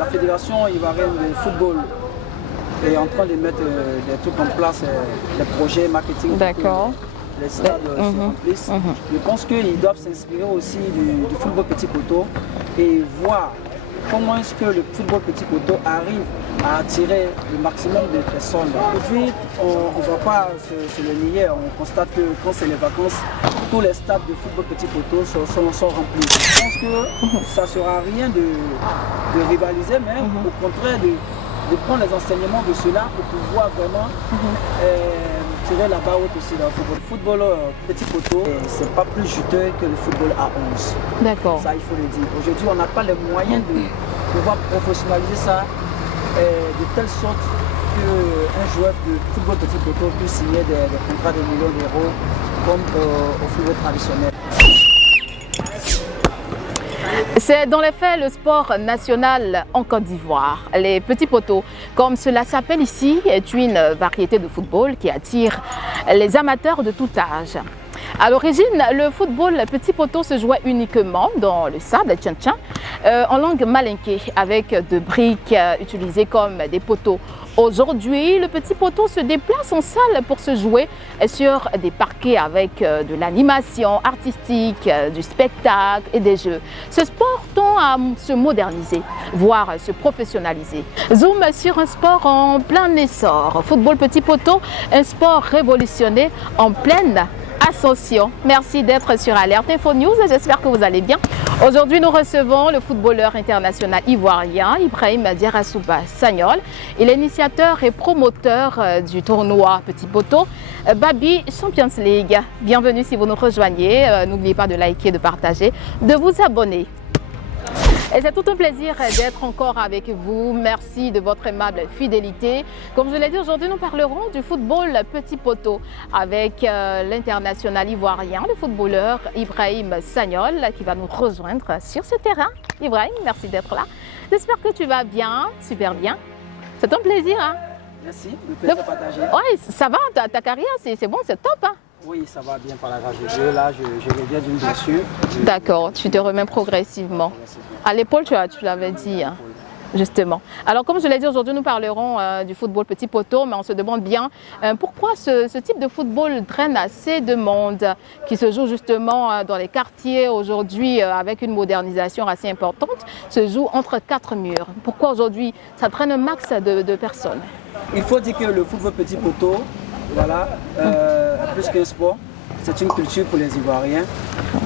la fédération ivoirienne de football est en train de mettre des trucs en place, des projets marketing. D'accord. Les stades se remplissent. Je pense qu'ils doivent s'inspirer aussi du football petit poteau et voir comment est-ce que le football petit poteau arrive à attirer le maximum de personnes. Aujourd'hui, on ne va pas se le nier, on constate que quand c'est les vacances, tous les stades de football petit poteau sont remplis. Je pense que ça ne sera rien de rivaliser, mais au contraire de prendre les enseignements de cela pour pouvoir vraiment tirer la barre haute aussi dans le football. Le football petit poteau, c'est pas plus juteux que le football à 11. D'accord. Ça, il faut le dire. Aujourd'hui, on n'a pas les moyens de pouvoir professionnaliser ça de telle sorte qu'un joueur de football petit poteau puisse signer des contrats de millions d'euros comme au football traditionnel. C'est dans les faits le sport national en Côte d'Ivoire. Les petits poteaux, comme cela s'appelle ici, est une variété de football qui attire les amateurs de tout âge. À l'origine, le football petit poteau se jouait uniquement dans le sable tchan-tchan, en langue malinké, avec de briques utilisées comme des poteaux. Aujourd'hui, le petit poteau se déplace en salle pour se jouer sur des parquets avec de l'animation artistique, du spectacle et des jeux. Ce sport tend à se moderniser, voire se professionnaliser. Zoom sur un sport en plein essor. Football petit poteau, un sport révolutionné en pleine ascension. Merci d'être sur Alerte Info News. J'espère que vous allez bien. Aujourd'hui, nous recevons le footballeur international ivoirien Ibrahim Diarra-Souba Sagnol. Il est initiateur et promoteur du tournoi Petit Poteau Baby Champions League. Bienvenue si vous nous rejoignez. N'oubliez pas de liker, de partager, de vous abonner. Et c'est tout un plaisir d'être encore avec vous. Merci de votre aimable fidélité. Comme je l'ai dit, aujourd'hui, nous parlerons du football petit poteau avec l'international ivoirien, le footballeur Ibrahim Sagnol, qui va nous rejoindre sur ce terrain. Ibrahim, merci d'être là. J'espère que tu vas bien, super bien. C'est un plaisir. Hein? Merci, le plaisir partagé. Oui, ça va, ta carrière, c'est bon, c'est top. Hein? Oui, ça va bien par la grâce de Dieu. Là, je reviens d'une blessure. D'accord, tu te remets progressivement. À l'épaule, tu l'avais dit, hein, justement. Alors, comme je l'ai dit, aujourd'hui, nous parlerons du football petit poteau, mais on se demande bien pourquoi ce type de football traîne assez de monde qui se joue justement dans les quartiers aujourd'hui avec une modernisation assez importante, se joue entre quatre murs. Pourquoi aujourd'hui ça traîne un max de personnes? Il faut dire que le football petit poteau, voilà, plus qu'un sport, c'est une culture pour les Ivoiriens.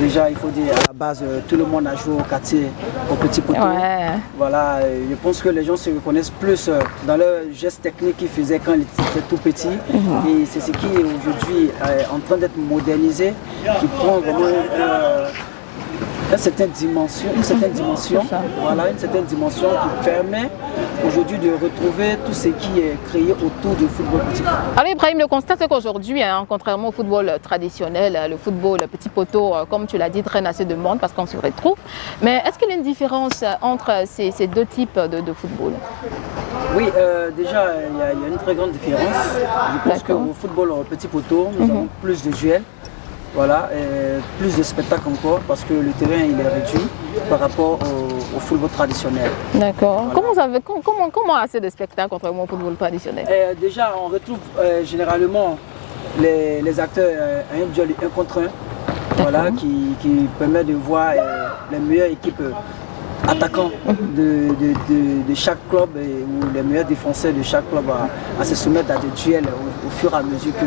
Déjà, il faut dire à la base, tout le monde a joué au quartier, au petit poteau. Ouais. Voilà, je pense que les gens se reconnaissent plus dans leurs gestes techniques qu'ils faisaient quand ils étaient tout petits. Et c'est ce qui est aujourd'hui en train d'être modernisé, qui prend vraiment une certaine dimension, voilà, une certaine dimension qui permet aujourd'hui de retrouver tout ce qui est créé autour du football petit poteau. Alors Ibrahim, le constat c'est qu'aujourd'hui, hein, contrairement au football traditionnel, le football petit poteau, comme tu l'as dit, traîne assez de monde parce qu'on se retrouve. Mais est-ce qu'il y a une différence entre ces deux types de football? Oui, déjà il y a une très grande différence. Je pense qu'au football petit poteau, nous avons plus de duels. Voilà, et plus de spectacles encore parce que le terrain il est réduit par rapport au football traditionnel. D'accord. Voilà. Comment assez de spectacles contrairement au football traditionnel? Déjà, on retrouve généralement les acteurs à un duel 1 contre 1, voilà, qui permet de voir les meilleures équipes attaquants de chaque club ou les meilleurs défenseurs de chaque club à se soumettre à des duels au fur et à mesure que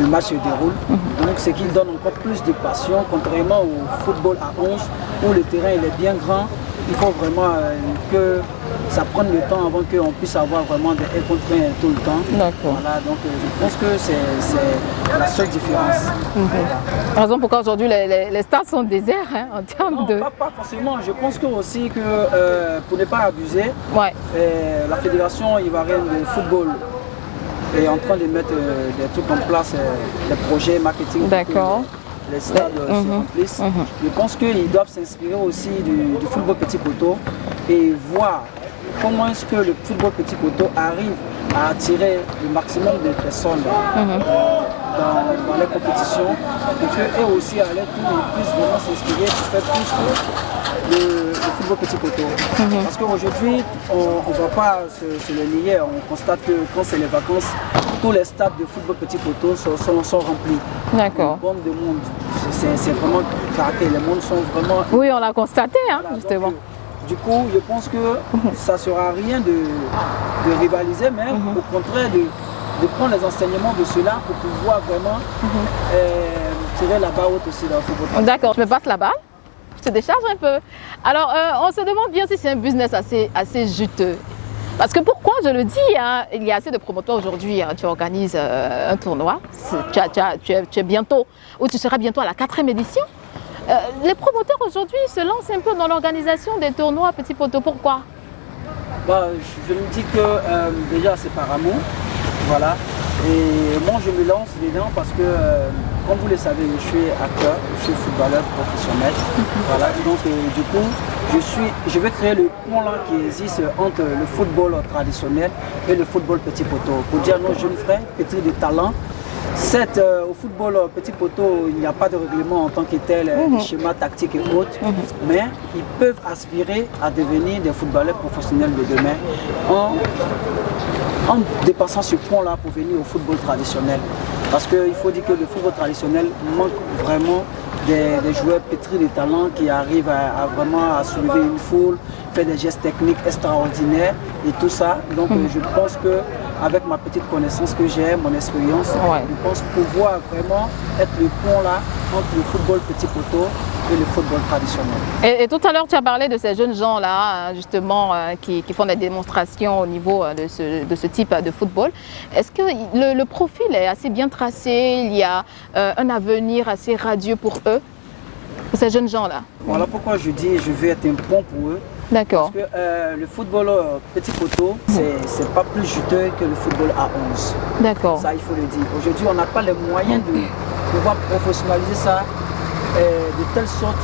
le match se déroule. Donc ce qui donne encore plus de passion, contrairement au football à 11 où le terrain il est bien grand. Il faut vraiment que ça prenne le temps avant qu'on puisse avoir vraiment des 1 contre 1 tout le temps. Voilà, donc je pense que c'est la seule différence. La raison pourquoi aujourd'hui les stades sont déserts hein, en termes de... Pas forcément. Je pense que aussi que pour ne pas abuser, la fédération ivoirienne de football est en train de mettre des trucs en place, des projets marketing. D'accord. Les stades se remplissent. Je pense qu'ils doivent s'inspirer aussi du football petit poteau et voir comment est-ce que le football petit poteau arrive à attirer le maximum de personnes dans les compétitions et qu'eux aussi à leur tour ils puissent vraiment s'inspirer pour faire plus que le football petit poteau. Parce qu'aujourd'hui, on ne va pas se le nier, on constate que quand c'est les vacances, tous les stades de football petit poteau sont remplis. D'accord. Une bombe de monde, c'est vraiment craqué, les mondes sont vraiment... Oui, on l'a constaté, hein, Voilà, justement. donc, du coup, je pense que ça ne sera à rien de rivaliser, mais au contraire de prendre les enseignements de cela pour pouvoir vraiment tirer la barre haute aussi dans le football. D'accord, je me passe la balle, je te décharge un peu. Alors, on se demande bien si c'est un business assez juteux. Parce que pourquoi je le dis, hein, il y a assez de promoteurs aujourd'hui, hein, tu organises un tournoi, tu es bientôt, ou tu seras bientôt à la 4e édition. Les promoteurs aujourd'hui se lancent un peu dans l'organisation des tournois petits poteaux. Pourquoi? Bah, je me dis que déjà c'est par amour, voilà. Et moi je me lance dedans parce que, comme vous le savez, je suis acteur, je suis footballeur professionnel. Voilà. Donc du coup, je vais créer le pont là qui existe entre le football traditionnel et le football petit poteau. Pour dire à nos jeunes frères, petits de talent. Certes, au football petit poteau, il n'y a pas de règlement en tant que tel, des schémas tactiques et autres, mais ils peuvent aspirer à devenir des footballeurs professionnels de demain en dépassant ce point-là pour venir au football traditionnel. Parce qu'il faut dire que le football traditionnel manque vraiment des joueurs pétris de talent qui arrivent à vraiment à soulever une foule, faire des gestes techniques extraordinaires et tout ça. Donc je pense que avec ma petite connaissance que j'ai, mon expérience, je pense pouvoir vraiment être le pont là entre le football petit poteau et le football traditionnel. Et tout à l'heure, tu as parlé de ces jeunes gens-là, justement, qui font des démonstrations au niveau de ce type de football. Est-ce que le profil est assez bien tracé? Il y a un avenir assez radieux pour eux, pour ces jeunes gens-là? Voilà pourquoi je dis je vais être un pont pour eux. D'accord. Parce que le football petit poteau, c'est pas plus juteux que le football à 11. D'accord. Ça, il faut le dire. Aujourd'hui, on n'a pas les moyens de pouvoir professionnaliser ça de telle sorte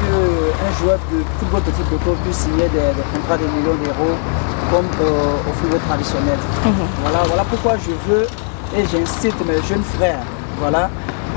qu'un joueur de football petit poteau puisse signer des contrats de millions d'euros comme au football traditionnel. Voilà pourquoi je veux et j'incite mes jeunes frères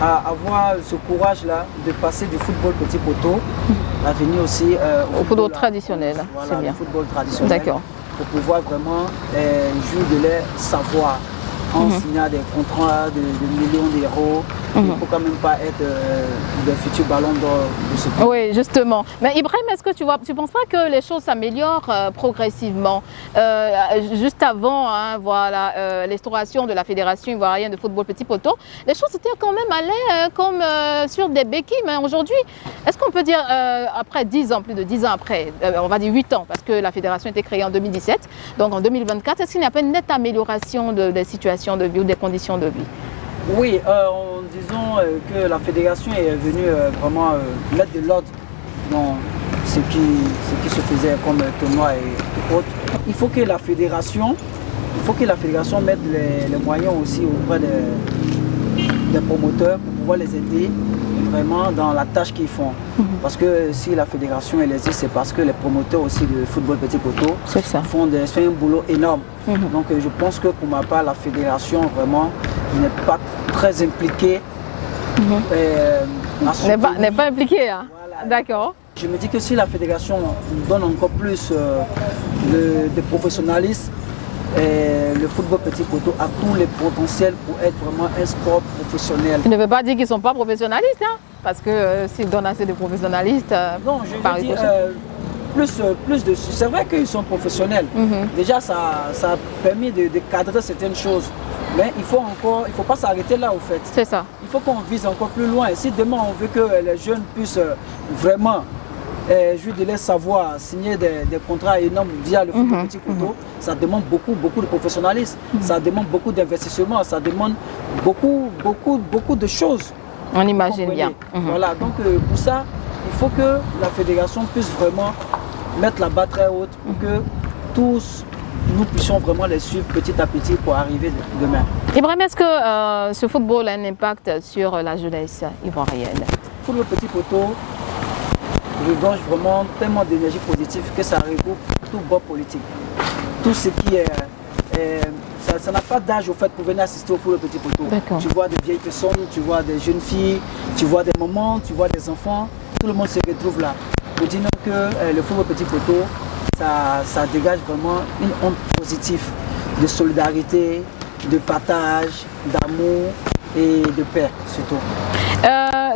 à avoir ce courage-là de passer du football petit poteau à venir aussi au football traditionnel. Voilà, c'est bien. le football traditionnel. D'accord. Pour pouvoir vraiment jouer de leur savoir en signant des contrats de millions d'euros. Il ne faut quand même pas être des futurs ballons d'or de ce pays. Oui, justement. Mais Ibrahim, est-ce que tu ne penses pas que les choses s'améliorent progressivement? Juste avant l'instauration de la Fédération ivoirienne de football petit poteau, les choses étaient quand même allées comme sur des béquilles. Mais aujourd'hui, est-ce qu'on peut dire, après 10 ans, plus de 10 ans après, on va dire 8 ans, parce que la Fédération a été créée en 2017, donc en 2024, est-ce qu'il n'y a pas une nette amélioration des situations de vie ou des conditions de vie? Oui, disons que la fédération est venue vraiment mettre de l'ordre dans ce qui se faisait comme tournoi et autres. Il faut que la fédération mette les moyens aussi auprès des promoteurs pour pouvoir les aider vraiment dans la tâche qu'ils font. Parce que si la fédération elle existe, c'est parce que les promoteurs aussi de football petit poteau font un boulot énorme. Donc je pense que pour ma part, la fédération vraiment n'est pas très impliquée. N'est pas impliquée, hein? Voilà. D'accord. Je me dis que si la fédération donne encore plus de professionnalisme, le football petit poteau a tous les potentiels pour être vraiment un sport professionnel. Tu ne veux pas dire qu'ils ne sont pas professionnalistes, hein? Parce que s'ils donnent assez de professionnalistes... non, je veux dire plus de... C'est vrai qu'ils sont professionnels. Déjà, ça a permis de cadrer certaines choses. Mais il faut pas s'arrêter là au fait. C'est ça. Il faut qu'on vise encore plus loin. Et si demain on veut que les jeunes puissent vraiment jouer de leur savoir, signer des contrats énormes via le football petit poteau, ça demande beaucoup de professionnalisme, ça demande beaucoup d'investissement, ça demande beaucoup de choses. On imagine bien. Voilà, donc pour ça, il faut que la fédération puisse vraiment mettre la barre très haute pour que tous nous puissions vraiment les suivre petit à petit pour arriver demain. Ibrahim, est-ce que ce football a un impact sur la jeunesse ivoirienne? Le football petit poteau regorge vraiment tellement d'énergie positive que ça regroupe tout bord politique. Tout ce qui est ça n'a pas d'âge au fait pour venir assister au football petit poteau. Tu vois des vieilles personnes, tu vois des jeunes filles, tu vois des mamans, tu vois des enfants. Tout le monde se retrouve là. Pour dire que le football petit poteau, ça dégage vraiment une onde positive de solidarité, de partage, d'amour et de paix surtout.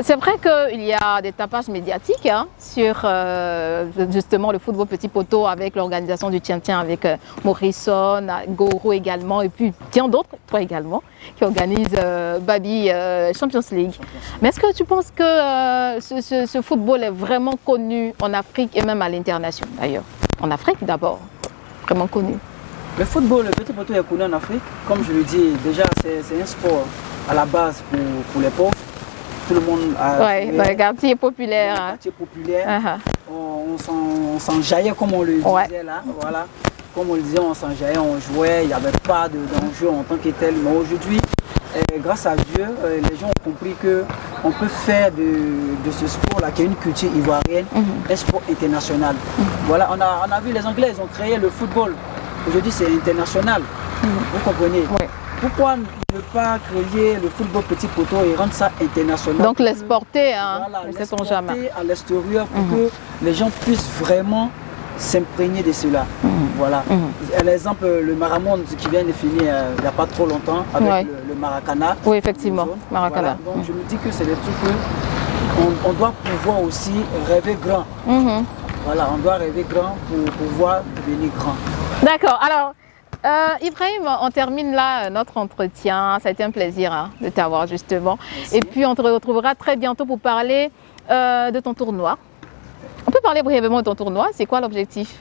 C'est vrai qu'il y a des tapages médiatiques sur justement le football petit poteau avec l'organisation du Tien-Tien avec Morrison, Goro également et puis bien d'autres, toi également, qui organisent Babi Champions League. Mais est-ce que tu penses que ce football est vraiment connu en Afrique et même à l'international d'ailleurs? En Afrique d'abord, vraiment connu. Le football, le petit poteau est connu en Afrique. Comme je le dis, déjà c'est un sport à la base pour les pauvres. Tout le monde a dans les quartiers populaires. Dans les quartiers populaires. On s'enjaillait comme on le disait là. Voilà. Comme on le disait, on s'enjaillait, on jouait, il n'y avait pas d'enjeu en tant que tel. Mais aujourd'hui, grâce à Dieu, les gens ont compris qu'on peut faire de ce sport-là, qui est une culture ivoirienne, un sport international. Voilà, on a vu les Anglais, ils ont créé le football. Aujourd'hui, c'est international. Vous comprenez? Pourquoi ne pas créer le football petit poteau et rendre ça international? Donc l'exporter, voilà, l'exporter à l'extérieur pour que les gens puissent vraiment s'imprégner de cela. Voilà. L'exemple, le Maramonde qui vient de finir il n'y a pas trop longtemps avec le Maracana. Oui, effectivement, Maracana. Voilà. Donc je me dis que c'est des trucs qu'on doit pouvoir aussi rêver grand. Voilà, on doit rêver grand pour pouvoir devenir grand. D'accord. Alors, Ibrahim, on termine là notre entretien. Ça a été un plaisir de t'avoir justement. Merci. Et puis on te retrouvera très bientôt pour parler de ton tournoi. On peut parler brièvement de ton tournoi. C'est quoi l'objectif?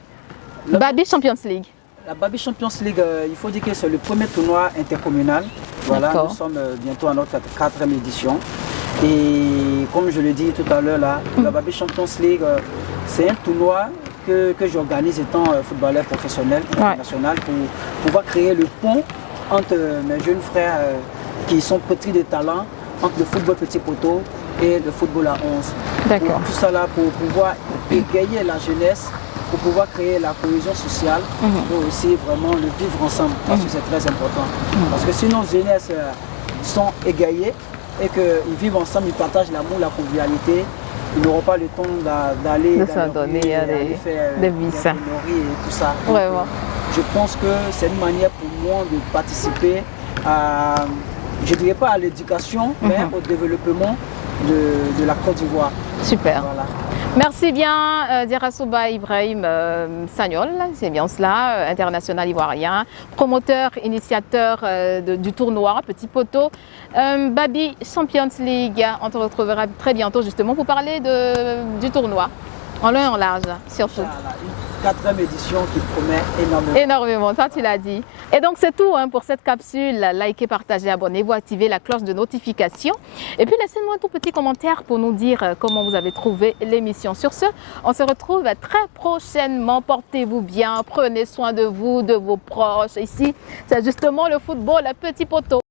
Babi Champions League. La Babi Champions League, il faut dire que c'est le premier tournoi intercommunal. Voilà, nous sommes bientôt à notre 4e édition. Et comme je l'ai dit tout à l'heure, la Babi Champions League, c'est un tournoi que j'organise étant footballeur professionnel international pour pouvoir créer le pont entre mes jeunes frères qui sont pétris de talent, entre le football petit poteau et le football à 11. D'accord. Tout ça là pour pouvoir égayer la jeunesse, pour pouvoir créer la cohésion sociale, et aussi vraiment le vivre ensemble, parce que c'est très important. Parce que sinon, les jeunesses sont égayées et qu'ils vivent ensemble, ils partagent l'amour, la convivialité. Ils n'auront pas le temps d'aller faire des vices et tout ça. Donc, je pense que c'est une manière pour moi de participer à, je ne dirais pas à l'éducation, mais au développement de la Côte d'Ivoire. Super. Voilà. Merci bien Dierassoba Ibrahim Sagnol, c'est bien cela, international ivoirien, promoteur, initiateur du tournoi Petit Poteau, Babi Champions League. On te retrouvera très bientôt justement pour parler du tournoi, en long et en large surtout. Une 4e édition qui promet énormément. Énormément, ça tu l'as dit. Et donc c'est tout pour cette capsule. Likez, partagez, abonnez-vous, activez la cloche de notification. Et puis laissez-moi un tout petit commentaire pour nous dire comment vous avez trouvé l'émission. Sur ce, on se retrouve très prochainement. Portez-vous bien, prenez soin de vous, de vos proches. Ici, c'est justement le football, le Petit Poteau.